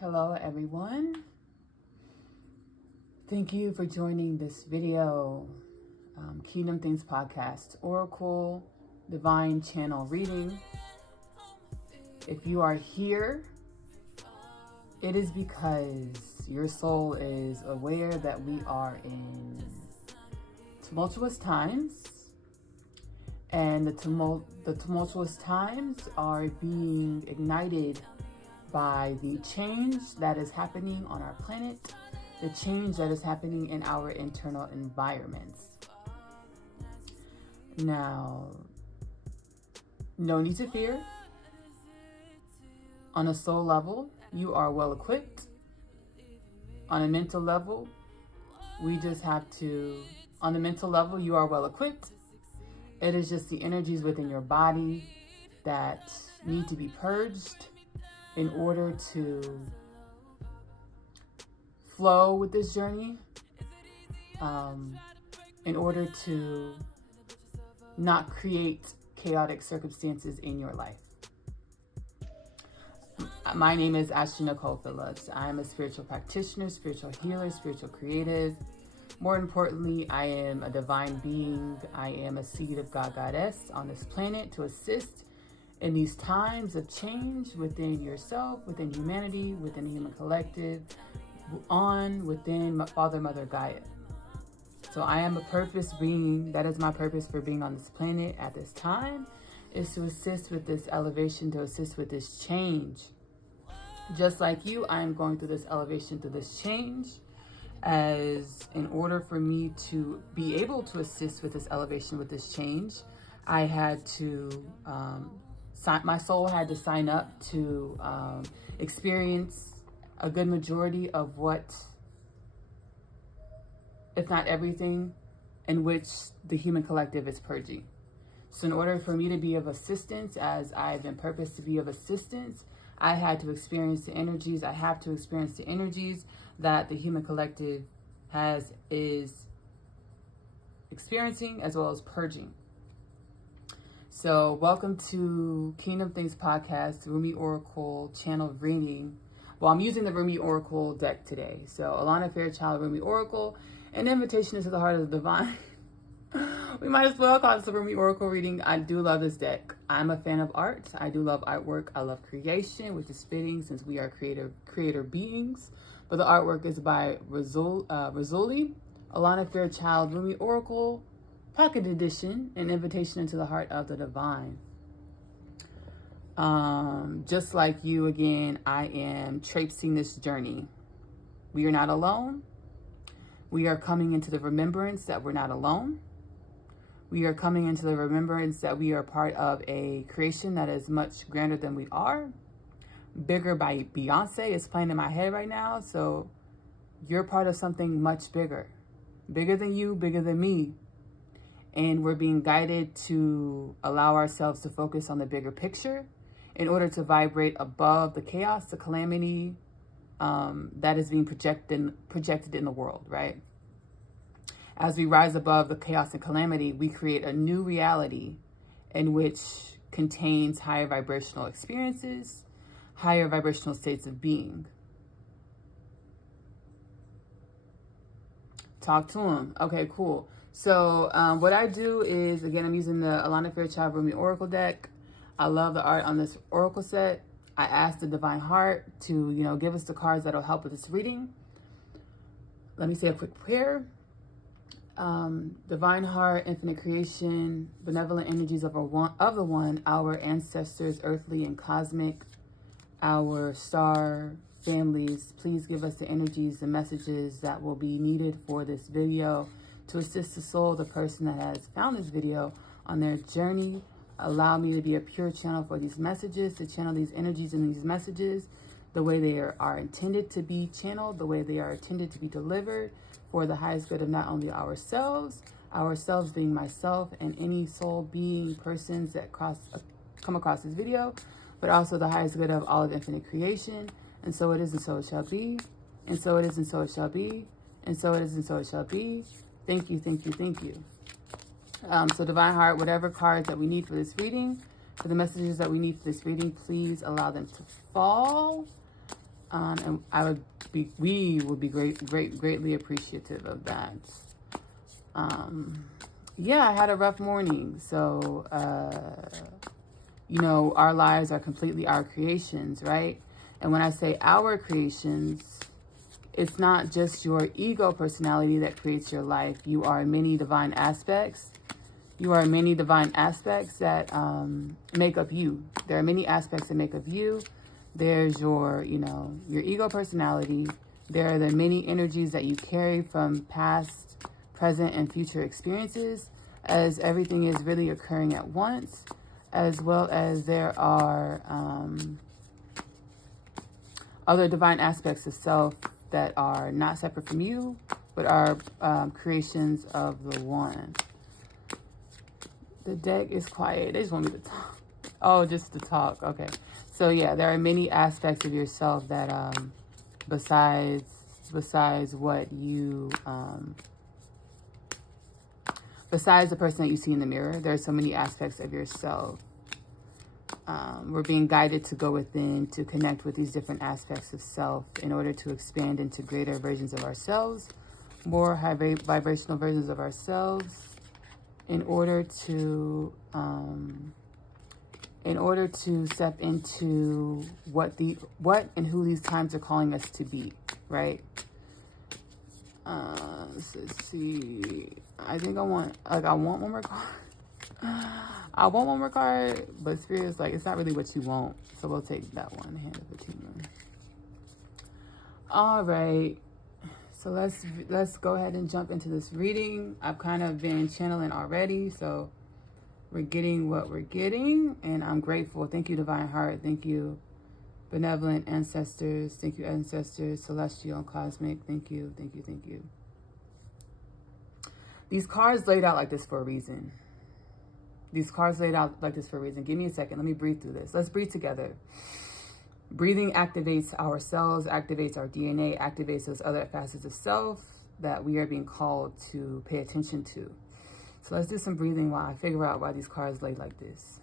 Hello everyone. Thank you for joining this video, Kingdom Things Podcast, Oracle Divine Channel Reading. If you are here, it is because your soul is aware that we are in tumultuous times, and the tumultuous times are being ignited by the change that is happening on our planet, the change that is happening in our internal environments. Now, no need to fear. On a soul level, you are well equipped. On a mental level, on the mental level, you are well equipped. It is just the energies within your body that need to be purged in order to flow with this journey, in order to not create chaotic circumstances in your life. My name is Ashley Nicole Phillips. I am a spiritual practitioner, spiritual healer, spiritual creative. More importantly, I am a divine being. I am a seed of God, Goddess on this planet to assist in these times of change within yourself, within humanity, within the human collective, within Father, Mother, Gaia. So I am a purpose being. That is my purpose for being on this planet at this time, is to assist with this elevation, to assist with this change. Just like you, I am going through this elevation, through this change, as in order for me to be able to assist with this elevation, with this change, I had to my soul had to sign up to experience a good majority of what, if not everything, in which the human collective is purging. So in order for me to be of assistance, as I've been purposed to be of assistance, I had to experience the energies. I have to experience the energies that the human collective is experiencing, as well as purging. So welcome to Kingdom Things Podcast, Rumi Oracle Channel Reading. Well, I'm using the Rumi Oracle deck today. So Alana Fairchild, Rumi Oracle, an invitation into the heart of the divine. We might as well call this the Rumi Oracle reading. I do love this deck. I'm a fan of art. I do love artwork. I love creation, which is fitting since we are creator beings. But the artwork is by Rizzoli, Alana Fairchild, Rumi Oracle, Pocket Edition, an invitation into the heart of the divine. Just like you, again, I am traipsing this journey. We are not alone. We are coming into the remembrance that we're not alone. We are coming into the remembrance that we are part of a creation that is much grander than we are. Bigger by Beyonce is playing in my head right now. So you're part of something much bigger. Bigger than you, bigger than me. And we're being guided to allow ourselves to focus on the bigger picture in order to vibrate above the chaos, the calamity that is being projected in the world, right? As we rise above the chaos and calamity, we create a new reality in which contains higher vibrational experiences, higher vibrational states of being. Talk to him. Okay, cool. So what I do is, again, I'm using the Alana Fairchild Rumi Oracle deck. I love the art on this Oracle set. I asked the Divine Heart to, give us the cards that will help with this reading. Let me say a quick prayer. Divine Heart, infinite creation, benevolent energies of the one, our ancestors, earthly and cosmic, our star families, please give us the energies, the messages that will be needed for this video to assist the soul, the person that has found this video on their journey. Allow me to be a pure channel for these messages, to channel these energies and these messages the way they are intended to be channeled, the way they are intended to be delivered, for the highest good of not only ourselves being myself and any soul being persons that come across this video, but also the highest good of all of infinite creation. And so it is, and so it shall be. And so it is, and so it shall be. And so it is, and so it shall be. Thank you, thank you, thank you. So Divine Heart, whatever cards that we need for this reading, for the messages that we need for this reading, please allow them to fall And we would be greatly appreciative of that. Yeah, I had a rough morning. So, you know, our lives are completely our creations, right? And when I say our creations, it's not just your ego personality that creates your life. You are many divine aspects. You are many divine aspects that make up you. There are many aspects that make up you. There's your, you know, your ego personality. There are the many energies that you carry from past, present, and future experiences, as everything is really occurring at once, as well as there are other divine aspects of self that are not separate from you, but are creations of the one. The deck is quiet. They just want me to talk. Oh, just to talk. Okay. So yeah, there are many aspects of yourself that besides what you besides the person that you see in the mirror, there are so many aspects of yourself. We're being guided to go within, to connect with these different aspects of self in order to expand into greater versions of ourselves, more high vibrational versions of ourselves, in order to step into what and who these times are calling us to be, right? So let's see. I think I want one more card. I want one more card, but Spirit is like, it's not really what you want. So we'll take that one, Hand of Fatima. All right. So let's go ahead and jump into this reading. I've kind of been channeling already, so we're getting what we're getting, and I'm grateful. Thank you, Divine Heart. Thank you, benevolent ancestors. Thank you, ancestors, celestial and cosmic. Thank you, thank you, thank you. These cards laid out like this for a reason. These cards laid out like this for a reason. Give me a second. Let me breathe through this. Let's breathe together. Breathing activates our cells, activates our DNA, activates those other facets of self that we are being called to pay attention to. So let's do some breathing while I figure out why these cards laid like this.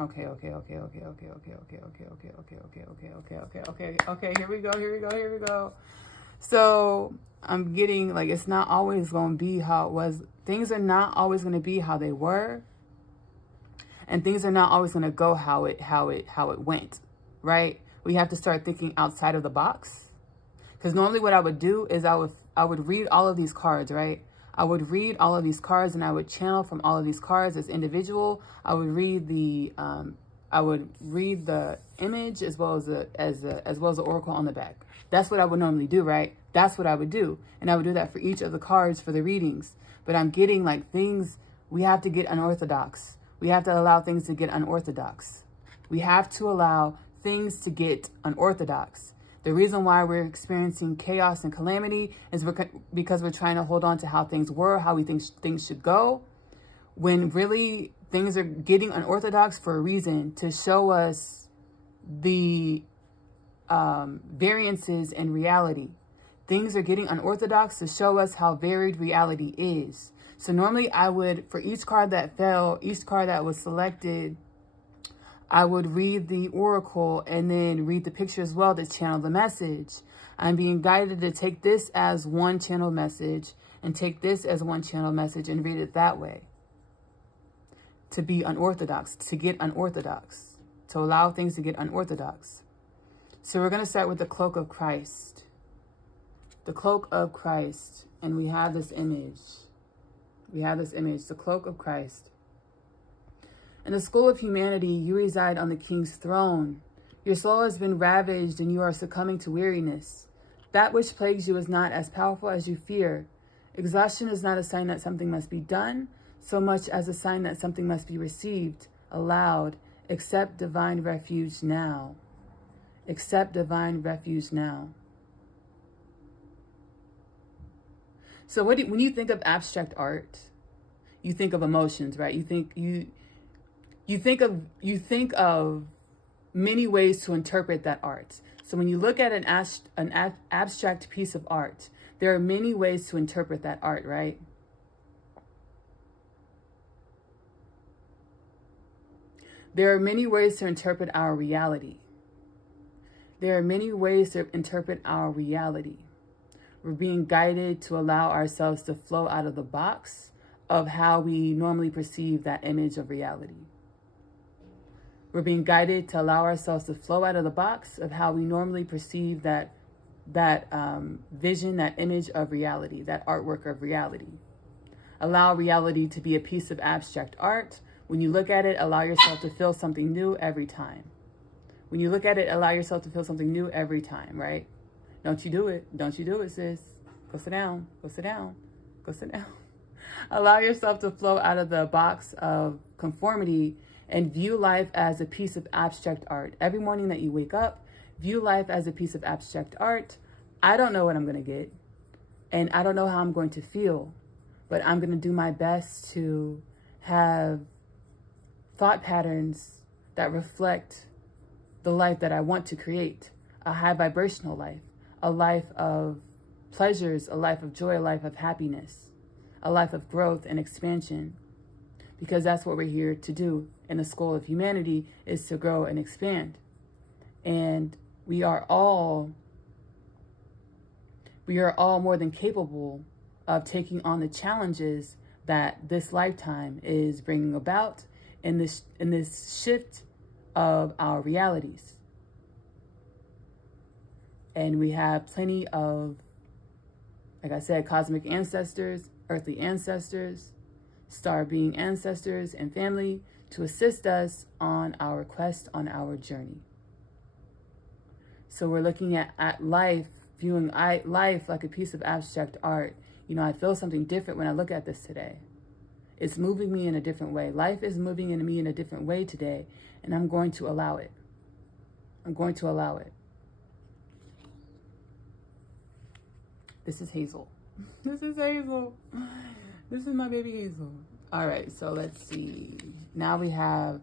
Okay. Here we go. So I'm getting like, it's not always going to be how it was. Things are not always going to be how they were, and things are not always going to go how it went, right? We have to start thinking outside of the box. Because normally what I would do is I would read all of these cards, right? I would read all of these cards and I would channel from all of these cards as individual. I would read the image as well as the oracle on the back. That's what I would normally do, right? That's what I would do. And I would do that for each of the cards for the readings. But I'm getting like things, we have to get unorthodox. We have to allow things to get unorthodox. We have to allow things to get unorthodox. The reason why we're experiencing chaos and calamity is because we're trying to hold on to how things were, how we think things should go, when really things are getting unorthodox for a reason, to show us the variances in reality. Things are getting unorthodox to show us how varied reality is. So normally I would, for each card that fell, each card that was selected, I would read the oracle and then read the picture as well to channel the message. I'm being guided to take this as one channel message and take this as one channel message and read it that way. To be unorthodox, to get unorthodox, to allow things to get unorthodox. So we're going to start with the cloak of Christ. The cloak of Christ. And we have this image. The cloak of Christ. In the school of humanity, you reside on the king's throne. Your soul has been ravaged and you are succumbing to weariness. That which plagues you is not as powerful as you fear. Exhaustion is not a sign that something must be done, so much as a sign that something must be received, allowed. Accept divine refuge now. Accept divine refuge now. So when you think of abstract art, you think of emotions, right? You think of many ways to interpret that art. So when you look at an abstract piece of art, there are many ways to interpret that art, right? There are many ways to interpret our reality. There are many ways to interpret our reality. We're being guided to allow ourselves to flow out of the box of how we normally perceive that image of reality. We're being guided to allow ourselves to flow out of the box of how we normally perceive that vision, that image of reality, that artwork of reality. Allow reality to be a piece of abstract art. When you look at it, allow yourself to feel something new every time. When you look at it, allow yourself to feel something new every time, right? Don't you do it. Don't you do it, sis. Go sit down. Go sit down. Go sit down. Allow yourself to flow out of the box of conformity and view life as a piece of abstract art. Every morning that you wake up, view life as a piece of abstract art. I don't know what I'm going to get, and I don't know how I'm going to feel, but I'm going to do my best to have thought patterns that reflect the life that I want to create, a high vibrational life, a life of pleasures, a life of joy, a life of happiness, a life of growth and expansion, because that's what we're here to do in the school of humanity, is to grow and expand. And we are all more than capable of taking on the challenges that this lifetime is bringing about in this shift of our realities. And we have plenty of, like I said, cosmic ancestors, earthly ancestors, star being ancestors, and family to assist us on our quest, on our journey. So we're looking at life, viewing life like a piece of abstract art. You know, I feel something different when I look at this today. It's moving me in a different way. Life is moving in me in a different way today, and I'm going to allow it. I'm going to allow it. This is Hazel. This is Hazel. This is my baby Hazel. All right, so let's see. Now we have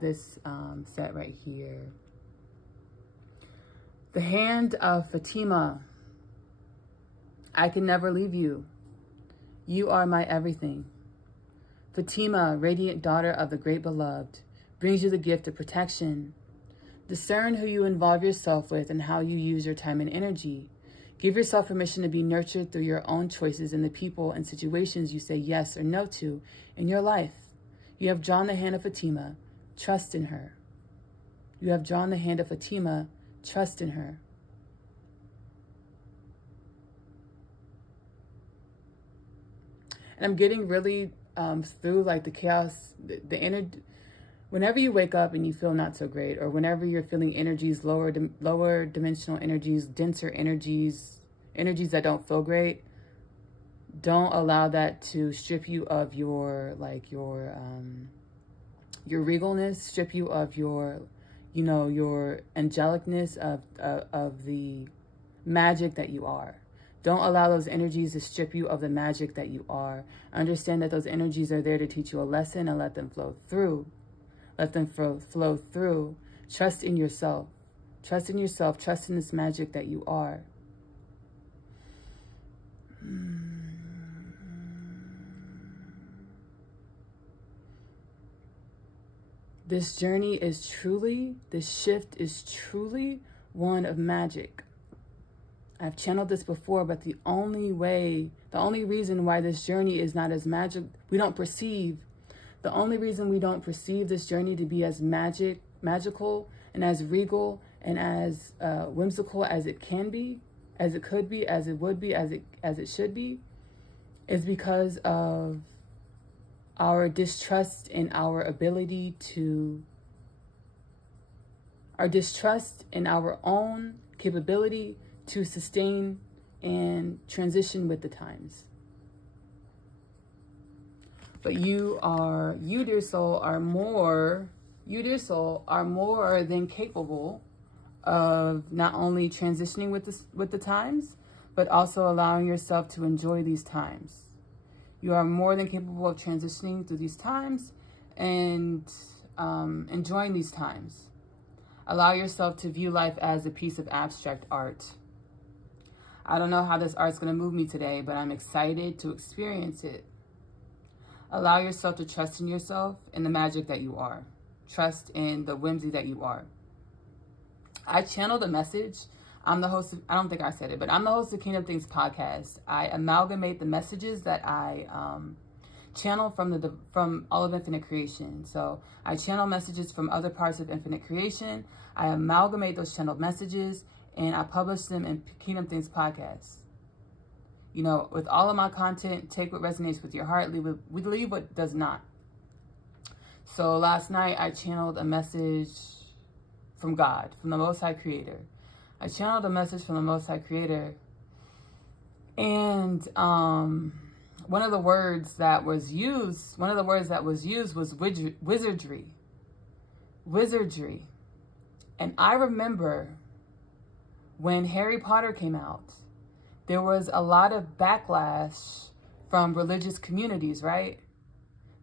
this set right here. The hand of Fatima. I can never leave you. You are my everything. Fatima, radiant daughter of the great beloved, brings you the gift of protection. Discern who you involve yourself with and how you use your time and energy. Give yourself permission to be nurtured through your own choices and the people and situations you say yes or no to in your life. You have drawn the hand of Fatima. Trust in her. You have drawn the hand of Fatima. Trust in her. And I'm getting really through like the chaos, the energy. Whenever you wake up and you feel not so great, or whenever you're feeling energies, lower dimensional energies, denser energies that don't feel great, don't allow that to strip you of your regalness, strip you of your angelicness of the magic that you are. Don't allow those energies to strip you of the magic that you are. Understand that those energies are there to teach you a lesson, and let them flow through. Let them flow through. Trust in yourself. Trust in yourself. Trust in this magic that you are. This journey is truly, this shift is truly one of magic. I've channeled this before, but the only reason why this journey is not as the only reason we don't perceive this journey to be as magical and as regal and as whimsical as it can be, as it could be, as it would be, as it should be, is because of our distrust in our ability to, our distrust in our own capability to sustain and transition with the times. But you, dear soul, are more than capable of not only transitioning with the times, but also allowing yourself to enjoy these times. You are more than capable of transitioning through these times and enjoying these times. Allow yourself to view life as a piece of abstract art. I don't know how this art's going to move me today, but I'm excited to experience it. Allow yourself to trust in yourself and the magic that you are. Trust in the whimsy that you are. I channeled a message. I'm the host of, I don't think I said it, but I'm the host of Kingdom Things podcast. I amalgamate the messages that I channel from all of infinite creation. So I channel messages from other parts of infinite creation. I amalgamate those channeled messages and I publish them in Kingdom Things podcast. You know, with all of my content, take what resonates with your heart, leave what does not. So last night I channeled a message from God, from the Most High Creator. I channeled a message from the Most High Creator, and one of the words that was used was wizardry. Wizardry. And I remember when Harry Potter came out, there was a lot of backlash from religious communities, right?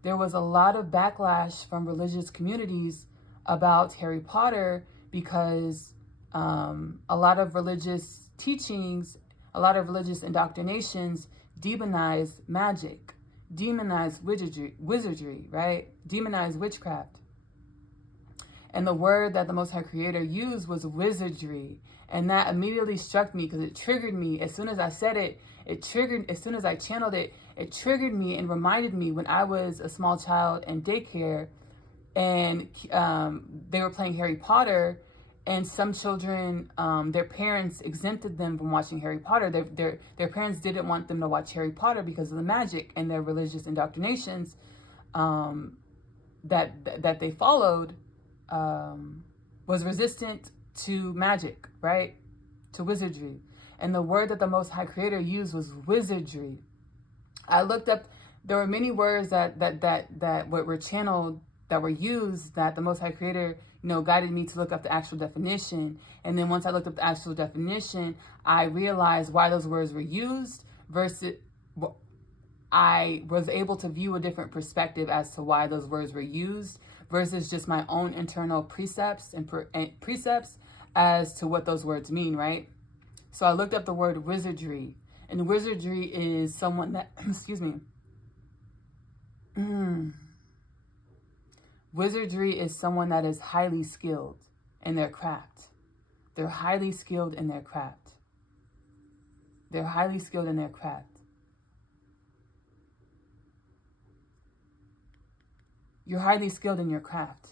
There was a lot of backlash from religious communities about Harry Potter because a lot of religious teachings, a lot of religious indoctrinations demonize magic, demonize wizardry, right? Demonize witchcraft. And the word that the Most High Creator used was wizardry. And that immediately struck me because it triggered me. As soon as I said it, as soon as I channeled it, it triggered me and reminded me when I was a small child in daycare and they were playing Harry Potter, and some children, their parents exempted them from watching Harry Potter. Their parents didn't want them to watch Harry Potter because of the magic and their religious indoctrinations that they followed was resistant to magic, right? To wizardry. And the word that the Most High Creator used was wizardry. I looked up, there were many words that were channeled, that were used, that the Most High Creator, you know, guided me to look up the actual definition. And then once I looked up the actual definition, I realized why those words were used versus I was able to view a different perspective as to why those words were used versus just my own internal precepts and precepts as to what those words mean, right? So I looked up the word wizardry, and wizardry is someone that, excuse me, wizardry is someone that is highly skilled in their craft. They're highly skilled in their craft. They're highly skilled in their craft. You're highly skilled in your craft.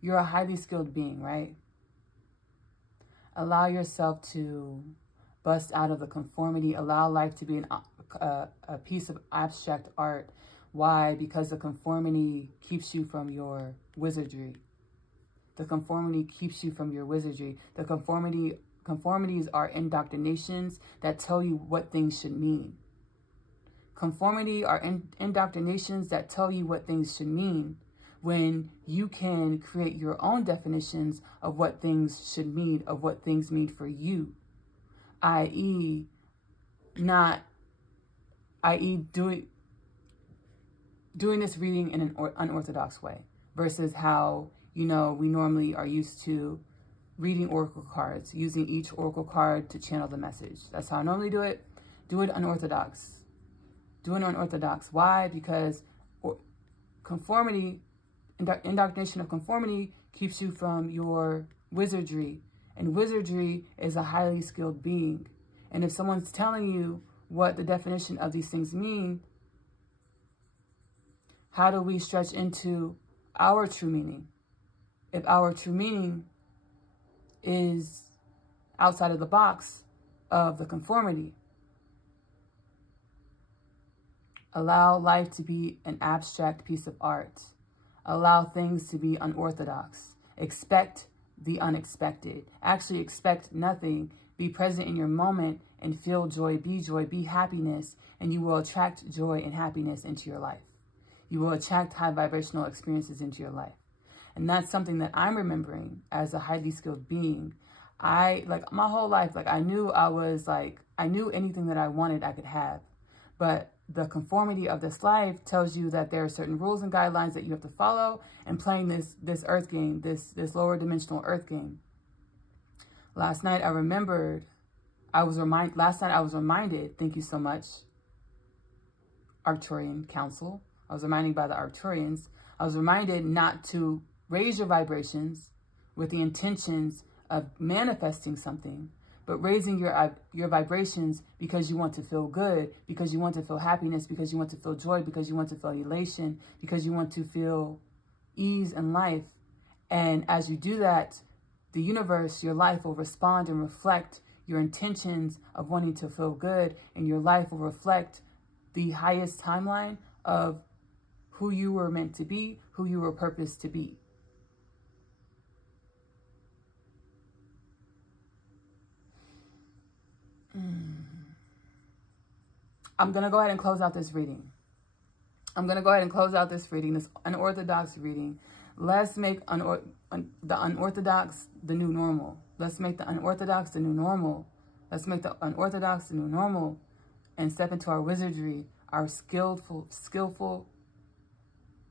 You're a highly skilled being, right? Allow yourself to bust out of the conformity. Allow life to be a piece of abstract art. Why? Because the conformity keeps you from your wizardry. The conformity keeps you from your wizardry. The conformities are indoctrinations that tell you what things should mean. Conformity are indoctrinations that tell you what things should mean when you can create your own definitions of what things should mean, of what things mean for you, i.e. doing this reading in an unorthodox way versus how, you know, we normally are used to reading oracle cards, using each oracle card to channel the message. That's how I normally do it. Do it unorthodox. Do it unorthodox. Why? Because conformity, indoctrination of conformity keeps you from your wizardry. And wizardry is a highly skilled being. And if someone's telling you what the definition of these things mean, how do we stretch into our true meaning? If our true meaning is outside of the box of the conformity. Allow life to be an abstract piece of art. Allow things to be unorthodox. Expect the unexpected. Actually expect nothing. Be present in your moment and feel joy, be happiness, and you will attract joy and happiness into your life. You will attract high vibrational experiences into your life. And that's something that I'm remembering as a highly skilled being. My whole life, I knew anything that I wanted, I could have. But the conformity of this life tells you that there are certain rules and guidelines that you have to follow in playing this earth game, this lower dimensional earth game. Last night I was reminded, thank you so much, Arcturian Council. I was reminded by the Arcturians. I was reminded not to raise your vibrations with the intentions of manifesting something, but raising your vibrations because you want to feel good, because you want to feel happiness, because you want to feel joy, because you want to feel elation, because you want to feel ease in life. And as you do that, the universe, your life will respond and reflect your intentions of wanting to feel good, and your life will reflect the highest timeline of who you were meant to be, who you were purposed to be. I'm going to go ahead and close out this reading. This unorthodox reading. Let's make the unorthodox the new normal. Let's make the unorthodox the new normal. Let's make the unorthodox the new normal and step into our wizardry, our skillful,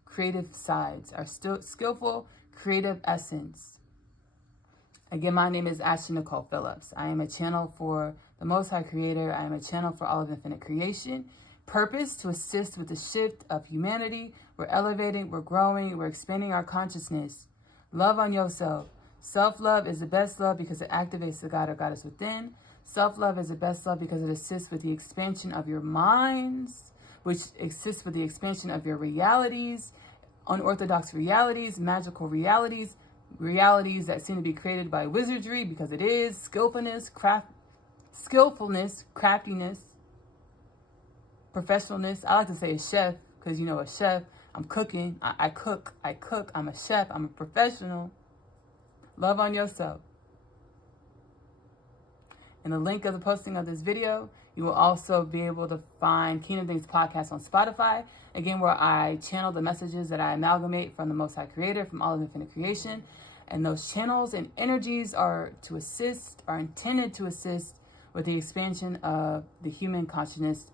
creative sides, our skillful, creative essence. Again, my name is Ashley Nicole Phillips. I am a channel for the Most High Creator. I am a channel for all of infinite creation. Purpose to assist with the shift of humanity. We're elevating, we're growing, we're expanding our consciousness. Love on yourself. Self-love is the best love because it activates the God or Goddess within. Self-love is the best love because it assists with the expansion of your minds, which assists with the expansion of your realities, unorthodox realities, magical realities, realities that seem to be created by wizardry, because it is skillfulness, craftiness, professionalness. I like to say a chef because, you know, a chef, I'm cooking, I cook, I'm a chef, I'm a professional. Love on yourself. In the link of the posting of this video, you will also be able to find Kingdom Things Podcast on Spotify, again, where I channel the messages that I amalgamate from the Most High Creator, from all of infinite creation. And those channels and energies are intended to assist with the expansion of the human consciousness,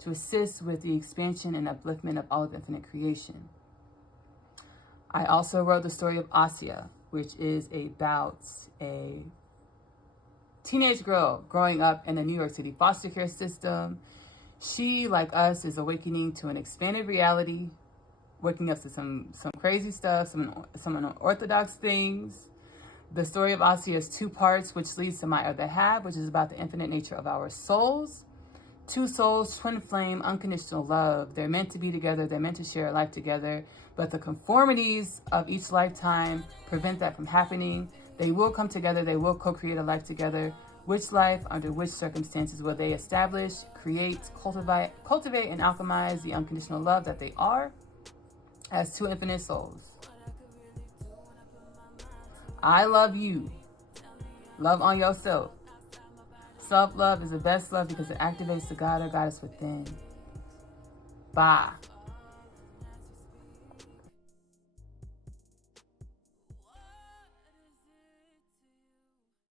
to assist with the expansion and upliftment of all of infinite creation. I also wrote the story of Asya, which is about a teenage girl growing up in the New York City foster care system. She, like us, is awakening to an expanded reality, waking up to some crazy stuff, some unorthodox things. The story of Asya is 2 parts, which leads to My Other Half, which is about the infinite nature of our souls. 2 souls, twin flame, unconditional love. They're meant to be together. They're meant to share a life together. But the conformities of each lifetime prevent that from happening. They will come together. They will co-create a life together. Which life, under which circumstances will they establish, create, cultivate, and alchemize the unconditional love that they are as 2 infinite souls? I love you. Love on yourself. Self-love is the best love because it activates the God or Goddess within. Bye.